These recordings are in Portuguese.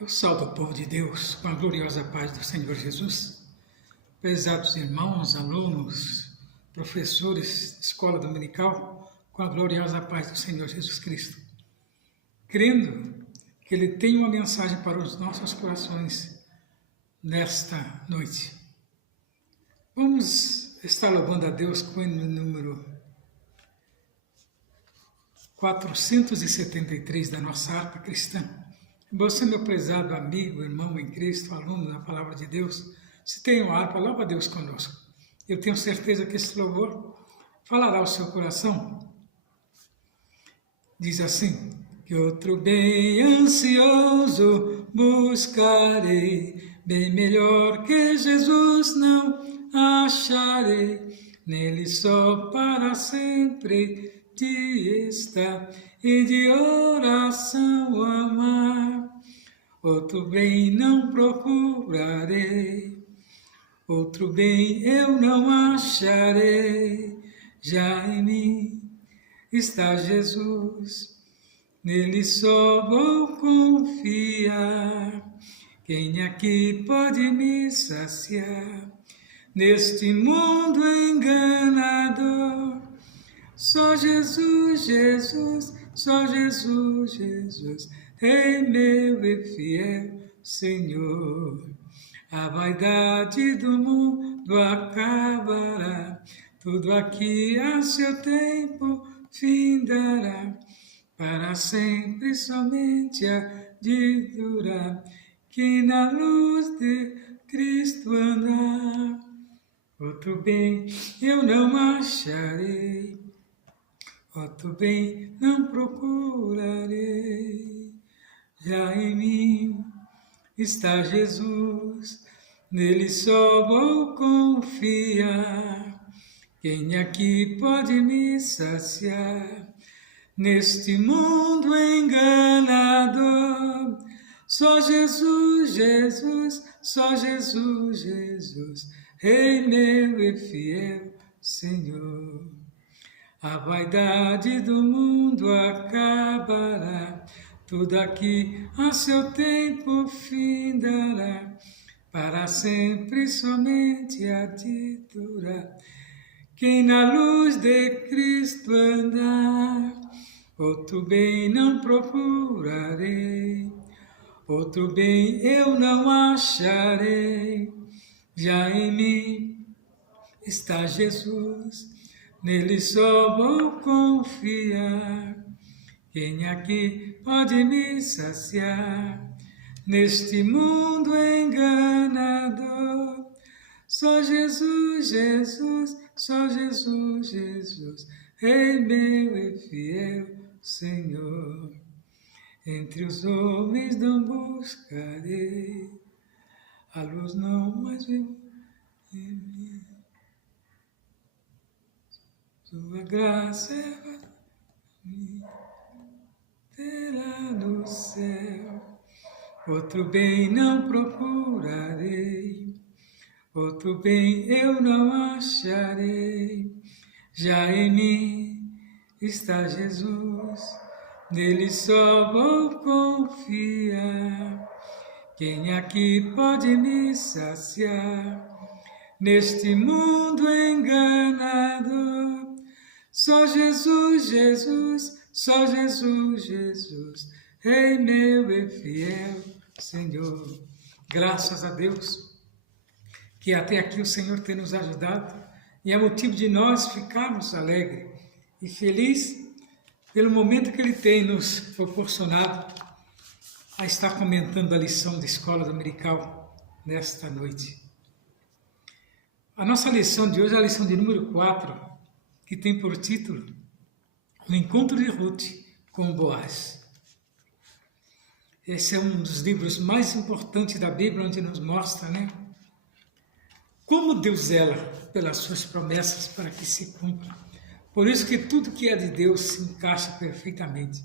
Eu salvo o povo de Deus com a gloriosa paz do Senhor Jesus. Prezados irmãos, alunos, professores, escola dominical, com a gloriosa paz do Senhor Jesus Cristo. Crendo que Ele tem uma mensagem para os nossos corações nesta noite. Vamos estar louvando a Deus com o número 473 da nossa harpa cristã. Você, meu prezado amigo, irmão em Cristo, aluno da Palavra de Deus, se tem uma harpa, louva a Deus conosco. Eu tenho certeza que esse louvor falará ao seu coração. Diz assim: que outro bem ansioso buscarei, bem melhor que Jesus não acharei, nele só para sempre de estar e de oração amar. Outro bem não procurarei, outro bem eu não acharei, já em mim está Jesus, nele só vou confiar. Quem aqui pode me saciar neste mundo enganador? Só Jesus, Jesus, só Jesus, Jesus, Rei meu e fiel Senhor. A vaidade do mundo acabará, tudo aqui a seu tempo findará, para sempre somente há de durar, que na luz de Cristo andar. Outro bem eu não acharei, outro bem não procurarei, já em mim está Jesus, nele só vou confiar. Quem aqui pode me saciar neste mundo enganador? Só Jesus, Jesus, só Jesus, Jesus, Rei meu e fiel Senhor. A vaidade do mundo acabará, tudo aqui a seu tempo findará, para sempre somente há de durar, quem na luz de Cristo andar. Outro bem não procurarei, outro bem eu não acharei, já em mim está Jesus, nele só vou confiar. Quem aqui pode me saciar neste mundo enganador? Só Jesus, Jesus, só Jesus, Jesus, Rei meu e fiel Senhor. Entre os homens não buscarei, a luz não mais viu em mim. Sua graça é terá no céu. Outro bem não procurarei, outro bem eu não acharei, já em mim está Jesus, nele só vou confiar. Quem aqui pode me saciar neste mundo enganador? Só Jesus, Jesus, só Jesus, Jesus, Rei meu e fiel Senhor. Graças a Deus que até aqui o Senhor tem nos ajudado e é motivo de nós ficarmos alegres e felizes pelo momento que Ele tem nos proporcionado a estar comentando a lição da escola dominical nesta noite. A nossa lição de hoje é a lição de número 4, que tem por título O Encontro de Ruth com Boaz. Esse é um dos livros mais importantes da Bíblia, onde nos mostra, como Deus zela pelas suas promessas para que se cumpram. Por isso que tudo que é de Deus se encaixa perfeitamente.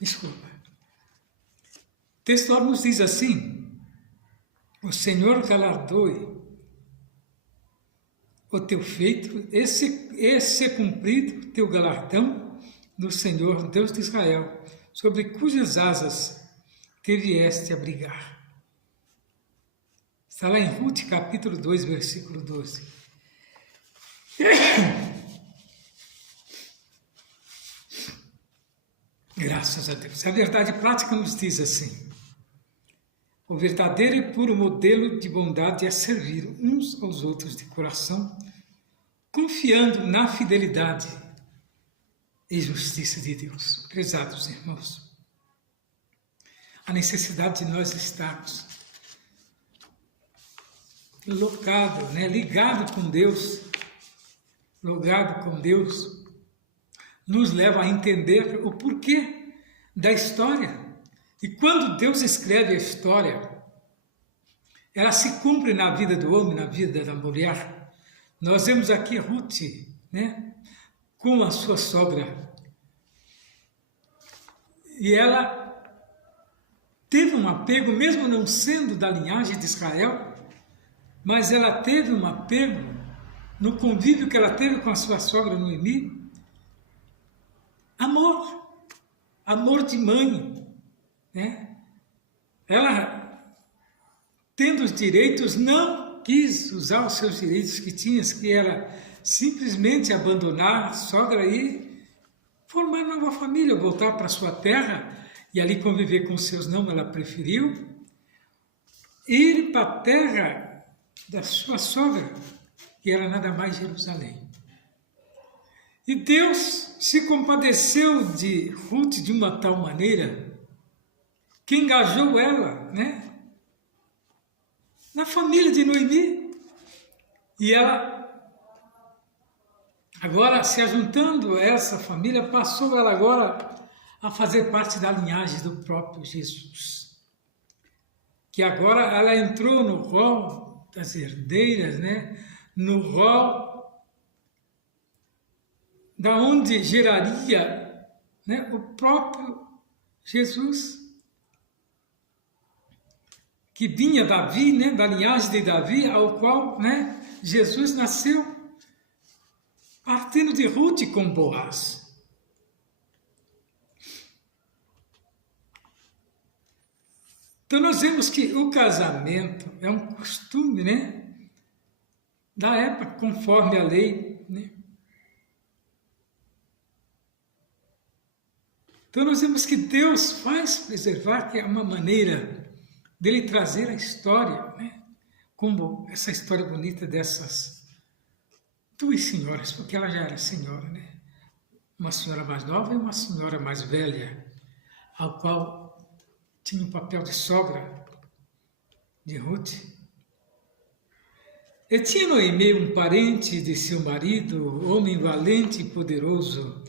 Desculpa. O texto nos diz assim: o Senhor galardoe o teu feito, esse cumprido, teu galardão, do Senhor, Deus de Israel, sobre cujas asas te vieste abrigar. Está lá em Ruth, capítulo 2, versículo 12. Graças a Deus. A verdade prática nos diz assim: o verdadeiro e puro modelo de bondade é servir uns aos outros de coração, confiando na fidelidade e justiça de Deus. Prezados irmãos, a necessidade de nós estarmos ligado com Deus, nos leva a entender o porquê da história. E quando Deus escreve a história, ela se cumpre na vida do homem, na vida da mulher. Nós vemos aqui Ruth, com a sua sogra. E ela teve um apego, mesmo não sendo da linhagem de Israel, mas ela teve um apego no convívio que ela teve com a sua sogra Noemi. Amor de mãe, Ela, tendo os direitos, não quis usar os seus direitos que era simplesmente abandonar a sogra e formar nova família, voltar para sua terra e ali conviver com seus. Não, ela preferiu ir para a terra da sua sogra, que era nada mais Jerusalém. E Deus se compadeceu de Ruth de uma tal maneira que engajou ela, na família de Noemi. E ela, agora se ajuntando a essa família, passou ela agora a fazer parte da linhagem do próprio Jesus. Que agora ela entrou no rol das herdeiras, no rol da onde geraria o próprio Jesus, que vinha Davi, da linhagem de Davi, ao qual Jesus nasceu, partindo de Ruth com Boaz. Então nós vemos que o casamento é um costume, da época, conforme a lei, Então nós vemos que Deus faz preservar, que é uma maneira dele trazer a história, como essa história bonita dessas duas senhoras, porque ela já era senhora, uma senhora mais nova e uma senhora mais velha, ao qual tinha um papel de sogra de Ruth. E tinha Noemi um parente de seu marido, homem valente e poderoso,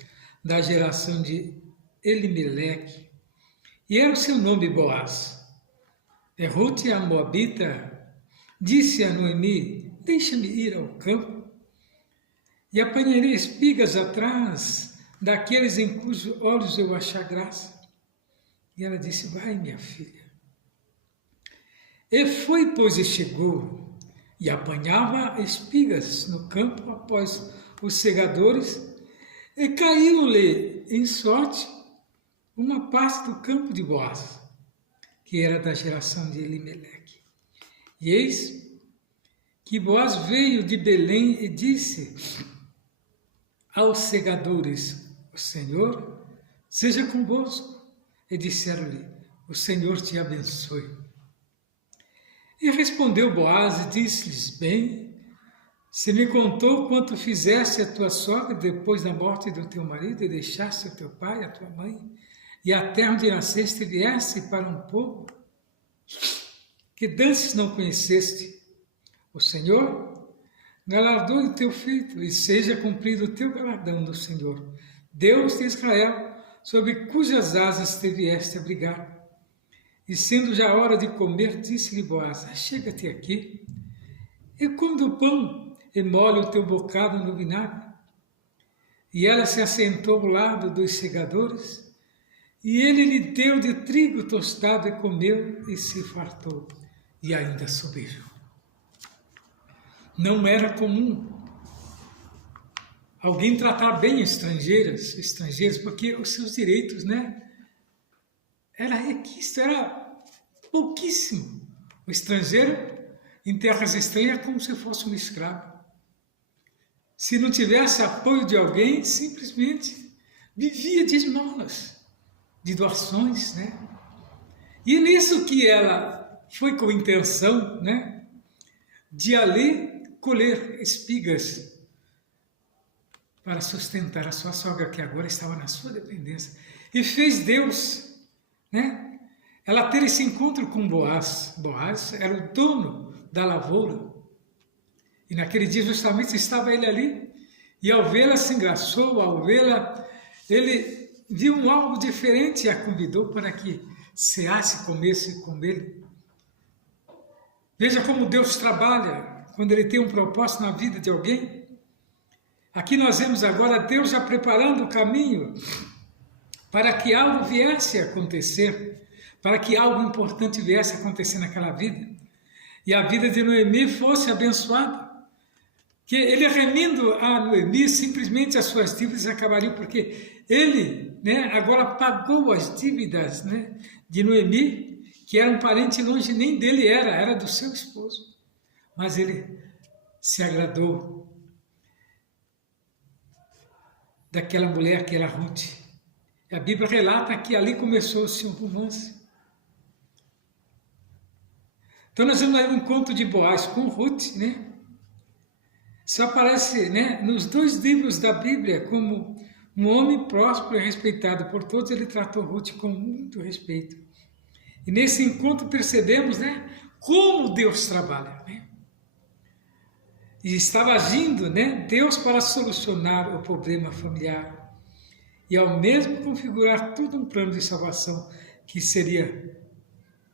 da geração de Elimeleque, e era o seu nome Boaz. E Ruth, a moabita, disse a Noemi: deixa-me ir ao campo, e apanharei espigas atrás daqueles em cujos olhos eu achar graça. E ela disse: vai, minha filha. E foi, pois, e chegou, e apanhava espigas no campo após os segadores, e caiu-lhe em sorte uma parte do campo de Boaz, que era da geração de Elimeleque. E eis que Boaz veio de Belém e disse aos segadores: o Senhor seja convosco. E disseram-lhe: o Senhor te abençoe. E respondeu Boaz e disse-lhes: bem, se me contou quanto fizeste a tua sogra depois da morte do teu marido, e deixaste o teu pai, a tua mãe, e a terra onde nasceste, e vieste para um povo que dantes não conheceste. O Senhor galardoe o teu feito, e seja cumprido o teu galardão do Senhor, Deus de Israel, sobre cujas asas te vieste abrigar. E sendo já hora de comer, disse-lhe Boaz: chega-te aqui, e come do pão, e molha o teu bocado no vinagre. E ela se assentou ao lado dos segadores, e ele lhe deu de trigo tostado, e comeu, e se fartou, e ainda sobejou. Não era comum alguém tratar bem estrangeiros, porque os seus direitos, né, era requisito, era pouquíssimo. O estrangeiro, em terras estranhas, é como se fosse um escravo. Se não tivesse apoio de alguém, simplesmente vivia de esmolas, de doações, né? E nisso que ela foi com intenção, né, de ali colher espigas para sustentar a sua sogra, que agora estava na sua dependência. E fez Deus, né, ela ter esse encontro com Boaz. Boaz era o dono da lavoura. E naquele dia justamente estava ele ali. E ao vê-la se engraçou, ao vê-la, ele viu algo diferente e a convidou para que ceasse, comesse com ele. Veja como Deus trabalha quando Ele tem um propósito na vida de alguém. Aqui nós vemos agora Deus já preparando o caminho para que algo viesse a acontecer, para que algo importante viesse a acontecer naquela vida. E a vida de Noemi fosse abençoada. Que ele remindo a Noemi, simplesmente as suas dívidas acabariam, porque ele, né, agora pagou as dívidas, né, de Noemi, que era um parente longe, nem dele era do seu esposo. Mas ele se agradou daquela mulher que era Ruth. E a Bíblia relata que ali começou-se um romance. Então nós vemos aí um encontro de Boaz com Ruth, né? Isso aparece, né, nos 2 livros da Bíblia como um homem próspero e respeitado por todos. Ele tratou Ruth com muito respeito. E nesse encontro percebemos, né, como Deus trabalha, né? E estava agindo, né, Deus para solucionar o problema familiar e ao mesmo configurar todo um plano de salvação que seria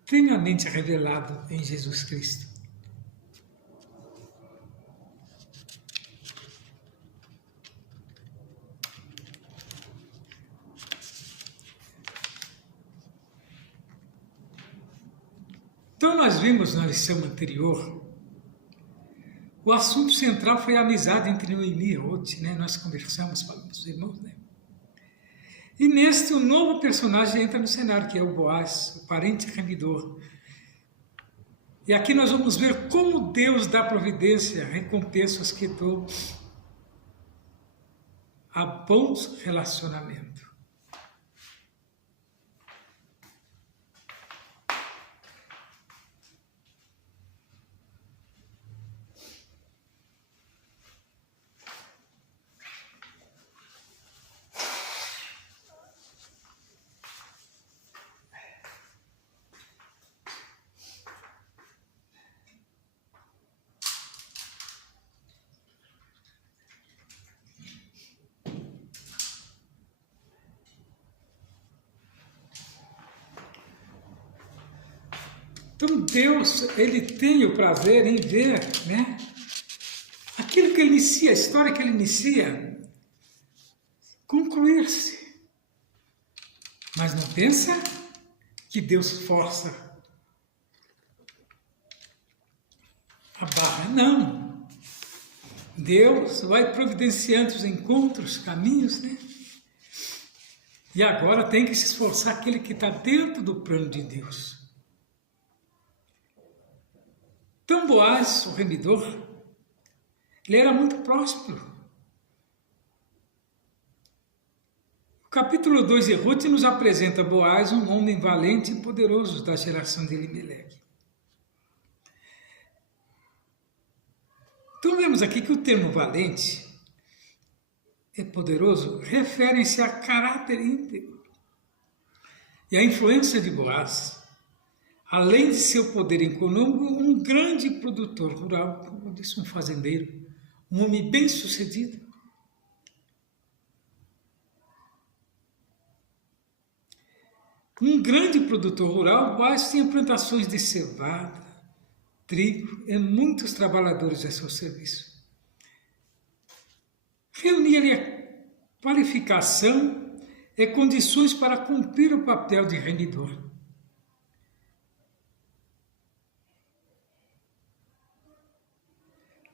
plenamente revelado em Jesus Cristo. Então nós vimos na lição anterior, o assunto central foi a amizade entre Noemi e Ruth, né? Nós conversamos, falamos os irmãos, né? E neste, um novo personagem entra no cenário, que é o Boaz, o parente remidor. E aqui nós vamos ver como Deus dá providência, recompensa aos que dão a bons relacionamentos. Então Deus, Ele tem o prazer em ver, né, aquilo que Ele inicia, a história que Ele inicia, concluir-se. Mas não pensa que Deus força a barra, não. Deus vai providenciando os encontros, caminhos, né? E agora tem que se esforçar aquele que está dentro do plano de Deus. Então Boaz, o remidor, ele era muito próspero. O capítulo 2 de Ruth nos apresenta Boaz, um homem valente e poderoso da geração de Elimeleque. Então vemos aqui que o termo valente e poderoso referem-se a caráter íntegro. E a influência de Boaz, além de seu poder econômico, um grande produtor rural, como eu disse, um fazendeiro, um homem bem-sucedido. Um grande produtor rural, Boaz tinha plantações de cevada, trigo e muitos trabalhadores a seu serviço. Reunia-lhe a qualificação e condições para cumprir o papel de rendidor.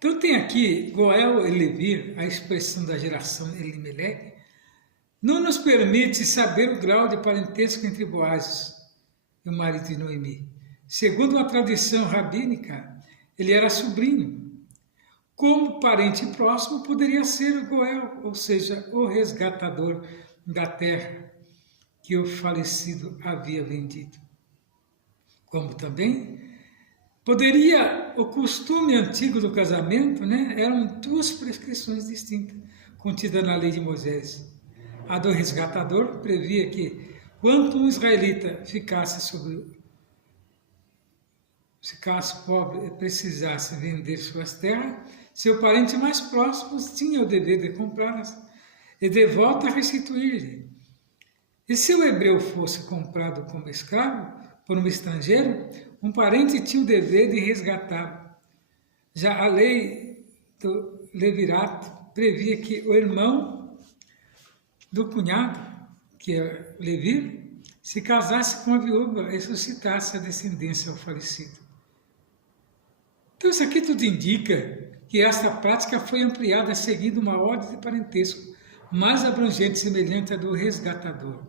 Então tem aqui Goel e Levi, a expressão da geração Elimeleque, não nos permite saber o grau de parentesco entre Boaz e o marido de Noemi. Segundo uma tradição rabínica, ele era sobrinho. Como parente próximo poderia ser o Goel, ou seja, o resgatador da terra que o falecido havia vendido. Como também poderia o costume antigo do casamento, eram duas prescrições distintas contidas na lei de Moisés. A do resgatador previa que, quando um israelita ficasse pobre e precisasse vender suas terras, seu parente mais próximo tinha o dever de comprá-las e de volta restituir-lhe. E se o hebreu fosse comprado como escravo por um estrangeiro, um parente tinha o dever de resgatá-lo. Já a lei do Levirato previa que o irmão do cunhado, que é Levi, se casasse com a viúva e suscitasse a descendência ao falecido. Então isso aqui tudo indica que esta prática foi ampliada seguindo uma ordem de parentesco mais abrangente, semelhante à do resgatador.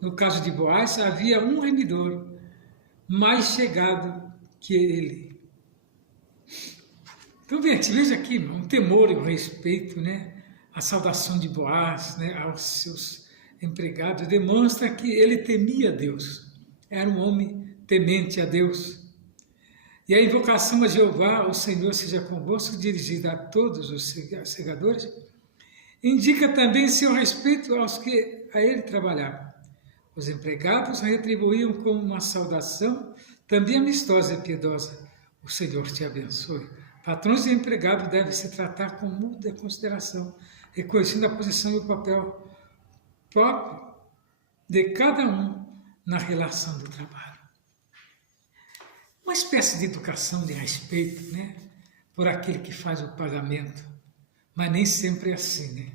No caso de Boaz, havia um remidor mais chegado que ele. Então veja aqui, um temor e um respeito, a saudação de Boaz, aos seus empregados, demonstra que ele temia Deus. Era um homem temente a Deus. E a invocação a Jeová, o Senhor seja convosco, dirigida a todos os segadores, indica também seu respeito aos que a ele trabalhavam. Os empregados retribuíam com uma saudação também amistosa e piedosa. O Senhor te abençoe. Patrões e empregados devem se tratar com muita consideração, reconhecendo a posição e o papel próprio de cada um na relação do trabalho. Uma espécie de educação, de respeito, por aquele que faz o pagamento, mas nem sempre é assim,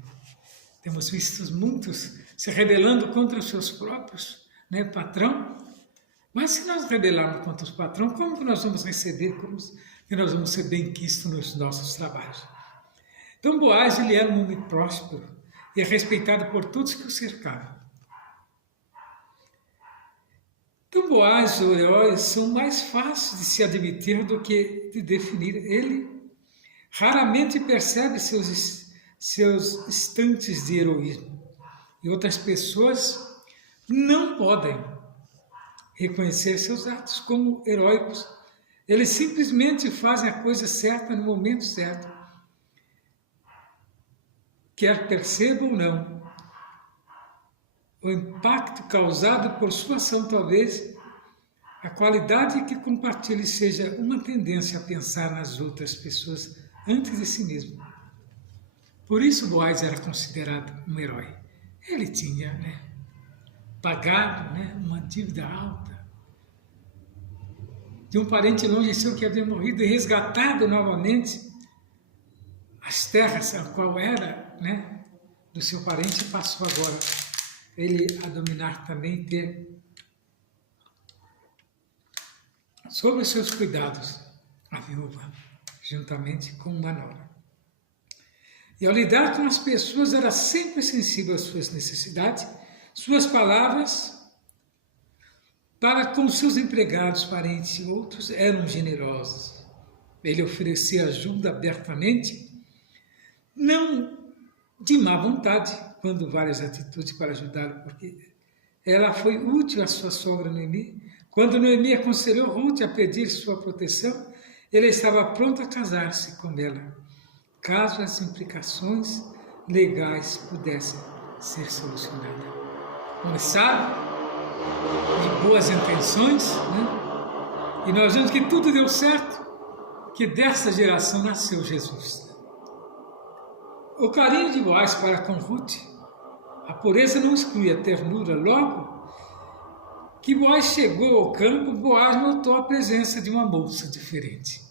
Temos visto muitos se rebelando contra os seus próprios, patrão, mas se nós rebelarmos contra os patrões, como que nós vamos receber, como que nós vamos ser bem-quistos nos nossos trabalhos? Então Boaz, ele era um homem próspero e é respeitado por todos que o cercavam. Então Boaz e Oreu são mais fáceis de se admitir do que de definir. Ele raramente percebe seus instantes de heroísmo. E outras pessoas não podem reconhecer seus atos como heróicos. Eles simplesmente fazem a coisa certa no momento certo. Quer percebam ou não, o impacto causado por sua ação, talvez a qualidade que compartilhe seja uma tendência a pensar nas outras pessoas antes de si mesmo. Por isso Boaz era considerado um herói. Ele tinha pagado uma dívida alta de um parente longe seu que havia morrido e resgatado novamente as terras a qual era do seu parente, passou agora ele a dominar também, ter sob os seus cuidados a viúva, juntamente com uma nora. E ao lidar com as pessoas, era sempre sensível às suas necessidades, suas palavras para com seus empregados, parentes e outros eram generosos. Ele oferecia ajuda abertamente, não de má vontade, quando várias atitudes para ajudá-lo, porque ela foi útil à sua sogra Noemi. Quando Noemi aconselhou Ruth a pedir sua proteção, ele estava pronto a casar-se com ela, caso as implicações legais pudessem ser solucionadas. Como sabe, de boas intenções, e nós vemos que tudo deu certo, que dessa geração nasceu Jesus. O carinho de Boaz para com Ruth, a pureza não exclui a ternura. Logo que Boaz chegou ao campo, Boaz notou a presença de uma moça diferente.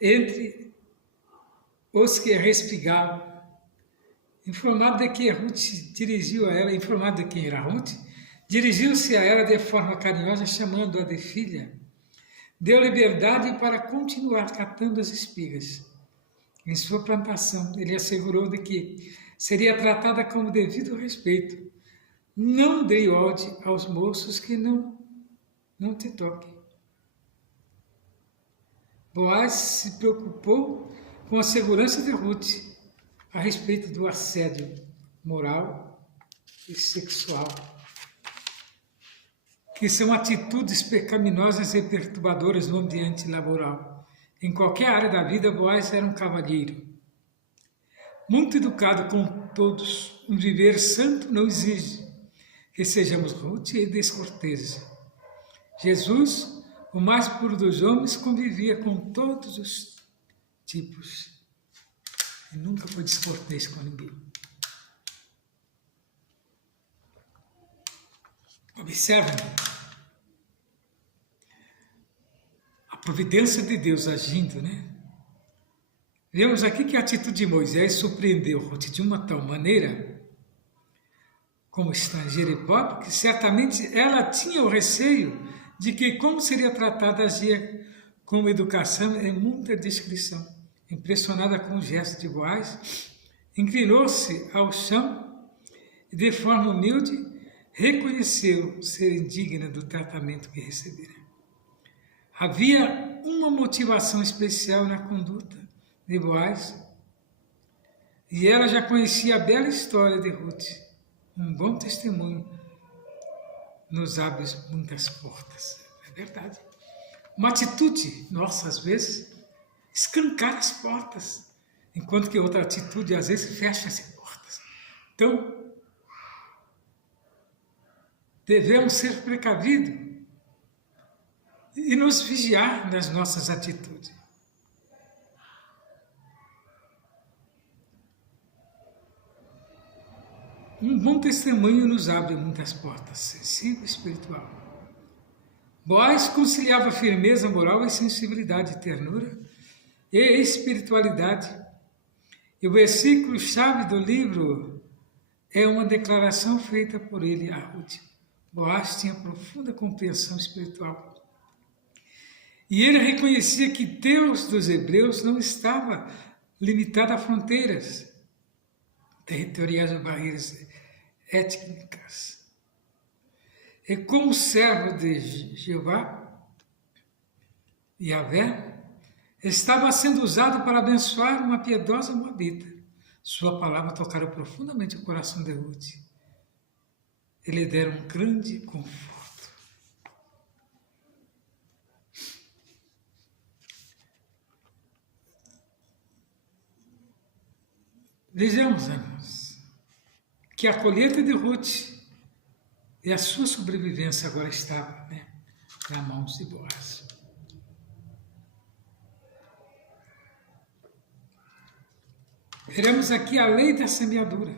Entre os que respigavam, informado de que Ruth dirigiu a ela, informado de quem era Ruth, dirigiu-se a ela de forma carinhosa, chamando-a de filha. deu liberdade para continuar catando as espigas. Em sua plantação, ele assegurou de que seria tratada com devido respeito. Não dei ode aos moços que não te toquem. Boaz se preocupou com a segurança de Ruth a respeito do assédio moral e sexual, que são atitudes pecaminosas e perturbadoras no ambiente laboral. Em qualquer área da vida, Boaz era um cavalheiro. Muito educado com todos, um viver santo não exige que sejamos rudes e descorteses. Jesus, o mais puro dos homens, convivia com todos os tipos e nunca foi descortês com ninguém. Observem a providência de Deus agindo, né? Vemos aqui que a atitude de Moisés surpreendeu Ruth de uma tal maneira, como estrangeira e pobre, que certamente ela tinha o receio de que, como seria tratada, agia com educação e muita discrição. Impressionada com o gesto de Boaz, inclinou-se ao chão e, de forma humilde, reconheceu ser indigna do tratamento que recebera. Havia uma motivação especial na conduta de Boaz, e ela já conhecia a bela história de Ruth, um bom testemunho nos abre muitas portas. É verdade. Uma atitude nossa, às vezes, escancar as portas, enquanto que outra atitude, às vezes, fecha as portas. Então, devemos ser precavidos e nos vigiar nas nossas atitudes. Um bom testemunho nos abre muitas portas, sensível e espiritual. Boaz conciliava firmeza moral e sensibilidade, ternura e espiritualidade. E o versículo-chave do livro é uma declaração feita por ele a Ruth. Boaz tinha profunda compreensão espiritual. E ele reconhecia que Deus dos hebreus não estava limitado a fronteiras territoriais ou barreiras étnicas. E como servo de Jeová, Yahvé, estava sendo usado para abençoar uma piedosa moabita. Sua palavra tocara profundamente o coração de Ruth. Ele dera um grande conforto. Vejamos, irmãos, que a colheita de Ruth e a sua sobrevivência agora estava, nas mãos de Boaz. Veremos aqui a lei da semeadura.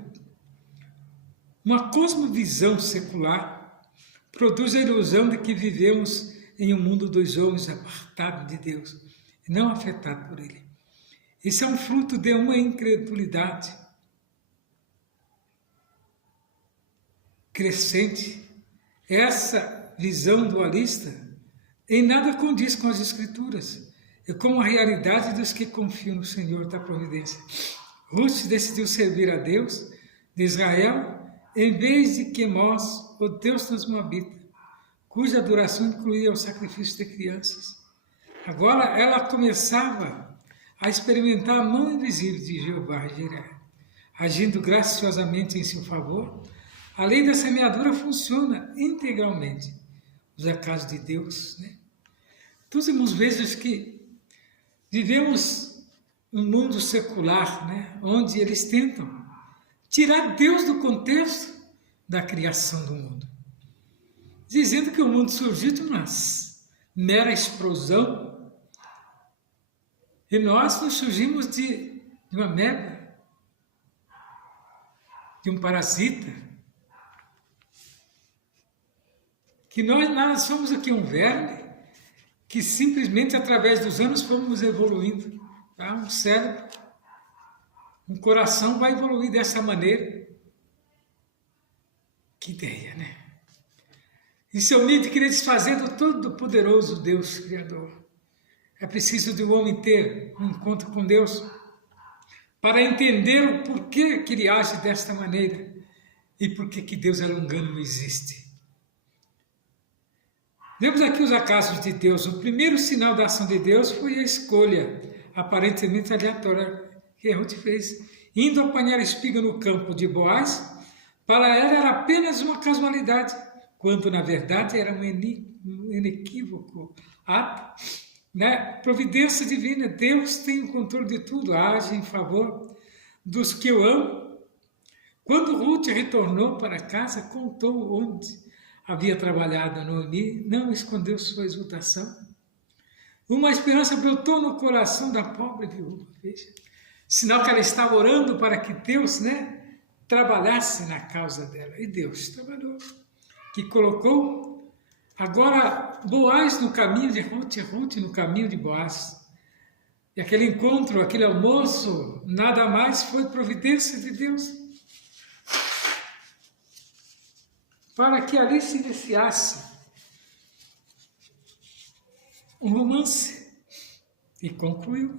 Uma cosmovisão secular produz a ilusão de que vivemos em um mundo dos homens apartado de Deus e não afetado por Ele. Isso é um fruto de uma incredulidade crescente. Essa visão dualista em nada condiz com as Escrituras e com a realidade dos que confiam no Senhor da providência. Ruth decidiu servir a Deus de Israel em vez de Quemós, o Deus dos Moabitas, cuja adoração incluía o sacrifício de crianças. Agora ela começava a experimentar a mão invisível de Jeová Jireh, agindo graciosamente em seu favor. A lei da semeadura funciona integralmente os acasos de Deus. Todos irmãos, vejam que vivemos um mundo secular, onde eles tentam tirar Deus do contexto da criação do mundo, dizendo que o mundo surgiu de uma mera explosão e nós nos surgimos de uma ameba, de um parasita, que nós somos aqui um verme que simplesmente através dos anos fomos evoluindo. Tá? Um cérebro, um coração vai evoluir dessa maneira. Que ideia, e se omite querer desfazer do todo-poderoso Deus Criador. É preciso de um homem ter um encontro com Deus para entender o porquê que ele age desta maneira e porquê que Deus não existe. Vemos aqui os acasos de Deus. O primeiro sinal da ação de Deus foi a escolha, aparentemente aleatória, que Ruth fez, indo apanhar espiga no campo de Boaz. Para ela era apenas uma casualidade, quando na verdade era um inequívoco ato, né? Providência divina. Deus tem o controle de tudo, age em favor dos que o amam. Quando Ruth retornou para casa, contou onde havia trabalhado Noemi, não escondeu sua exultação. Uma esperança brotou no coração da pobre viúva, veja, sinal que ela estava orando para que Deus, trabalhasse na causa dela. E Deus trabalhou, que colocou agora Boaz no caminho de Ruth, Ruth no caminho de Boaz. E aquele encontro, aquele almoço, nada mais foi providência de Deus, para que ali se iniciasse um romance, e concluiu.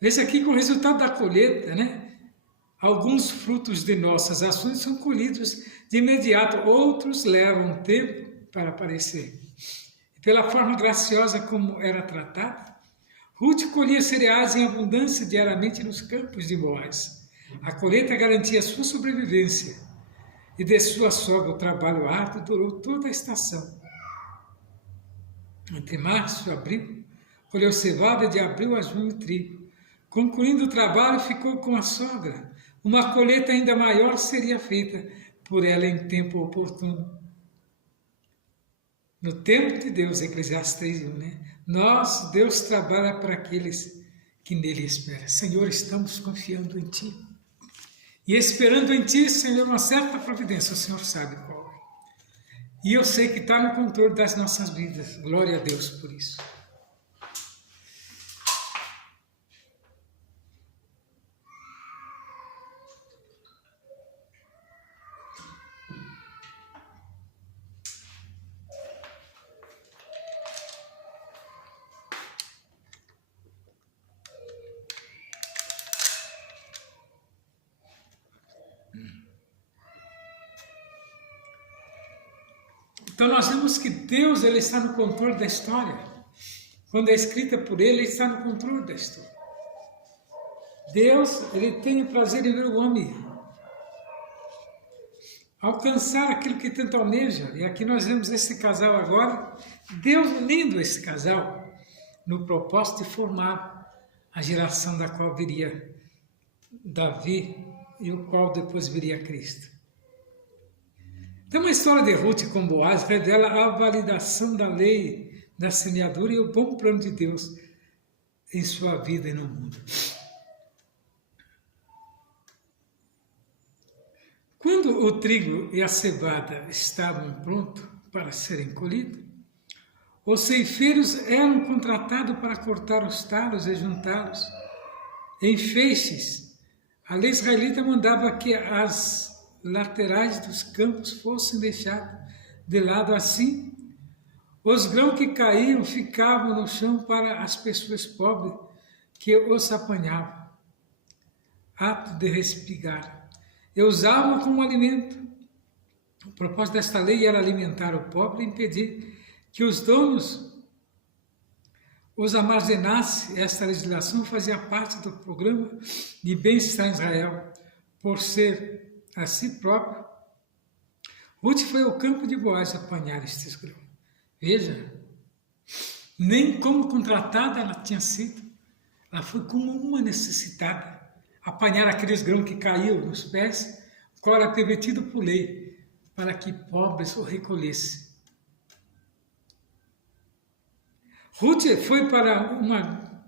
Veja aqui que o resultado da colheita, alguns frutos de nossas ações são colhidos de imediato, outros levam tempo para aparecer. E pela forma graciosa como era tratada, Ruth colhia cereais em abundância diariamente nos campos de Boaz. A colheita garantia sua sobrevivência, e de sua sogra o trabalho árduo durou toda a estação. Entre março e abril, colheu cevada, de abril a junho trigo. Concluindo o trabalho, ficou com a sogra. Uma colheita ainda maior seria feita por ela em tempo oportuno. No tempo de Deus, Eclesiastes 3:1, Deus trabalha para aqueles que nele esperam. Senhor, estamos confiando em Ti. E esperando em Ti, Senhor, uma certa providência, o Senhor sabe qual é. E eu sei que está no controle das nossas vidas. Glória a Deus por isso. Então nós vemos que Deus ele está no controle da história. Quando é escrita por Ele está no controle da história. Deus ele tem o prazer em ver o homem alcançar aquilo que tanto almeja. E aqui nós vemos esse casal agora, Deus unindo esse casal no propósito de formar a geração da qual viria Davi e o qual depois viria Cristo. Então, a história de Ruth com Boaz revela a validação da lei da semeadura e o bom plano de Deus em sua vida e no mundo. Quando o trigo e a cevada estavam prontos para serem colhidos, os ceifeiros eram contratados para cortar os talos e juntá-los em feixes. A lei israelita mandava que as laterais dos campos fossem deixados de lado, assim os grãos que caíam ficavam no chão para as pessoas pobres que os apanhavam, apto de respigar, e usavam como alimento. O propósito desta lei era alimentar o pobre e impedir que os donos os armazenassem. Esta legislação fazia parte do programa de bem-estar em Israel, por ser a si próprio. Ruth foi ao campo de Boaz apanhar estes grãos. Veja, nem como contratada ela tinha sido, ela foi como uma necessitada, apanhar aqueles grãos que caíam nos pés, o qual era permitido por lei, para que pobres o recolhessem. Ruth foi para uma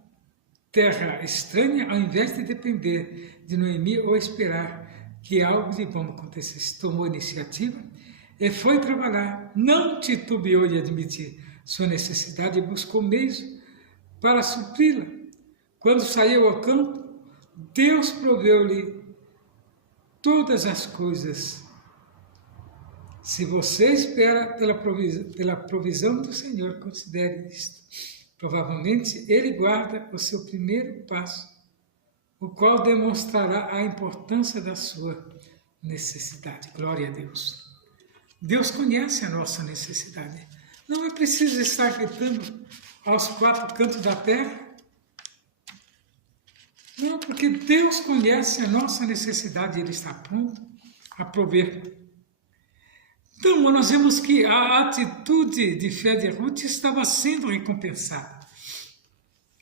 terra estranha, ao invés de depender de Noemi ou esperar que algo de bom acontecesse. Tomou iniciativa e foi trabalhar. Não titubeou em admitir sua necessidade e buscou meios para supri-la. Quando saiu ao campo, Deus proveu-lhe todas as coisas Se você espera pela provisão do Senhor, considere isto. Provavelmente Ele guarda o seu primeiro passo, o qual demonstrará a importância da sua necessidade. Glória a Deus. Deus conhece a nossa necessidade. Não é preciso estar gritando aos quatro cantos da terra. Não, porque Deus conhece a nossa necessidade e Ele está pronto a prover. Então, nós vemos que a atitude de fé de Ruth estava sendo recompensada.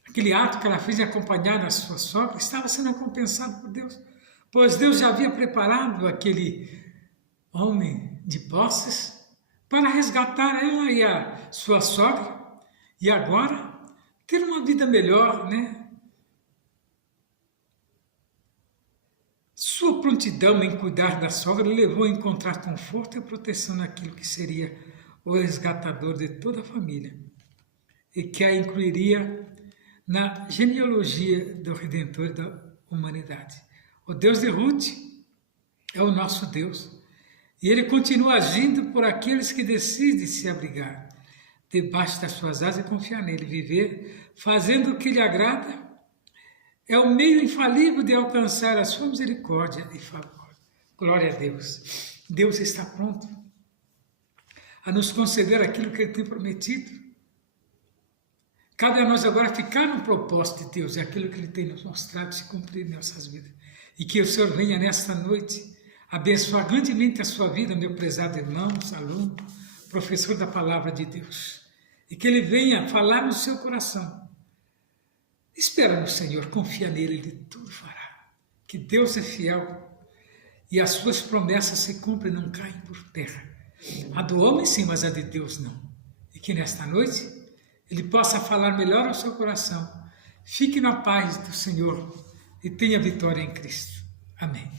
Aquele ato que ela fez de acompanhar a sua sogra estava sendo recompensado por Deus, pois Deus já havia preparado aquele homem de posses para resgatar ela e a sua sogra, e agora ter uma vida melhor, né? Sua prontidão em cuidar da sogra levou a encontrar conforto e proteção naquilo que seria o resgatador de toda a família e que a incluiria na genealogia do Redentor da humanidade. O Deus de Ruth é o nosso Deus e Ele continua agindo por aqueles que decidem se abrigar debaixo das suas asas e confiar nele, viver fazendo o que lhe agrada. É o meio infalível de alcançar a sua misericórdia e favor. Glória a Deus. Deus está pronto a nos conceder aquilo que Ele tem prometido. Cabe a nós agora ficar no propósito de Deus e aquilo que Ele tem nos mostrado se cumprir em nossas vidas. E que o Senhor venha nesta noite abençoar grandemente a sua vida, meu prezado irmão, aluno, professor da Palavra de Deus. E que Ele venha falar no seu coração. Espera no Senhor, confia nele, Ele tudo fará. Que Deus é fiel e as suas promessas se cumprem e não caem por terra. A do homem sim, mas a de Deus não. E que nesta noite Ele possa falar melhor ao seu coração. Fique na paz do Senhor e tenha vitória em Cristo. Amém.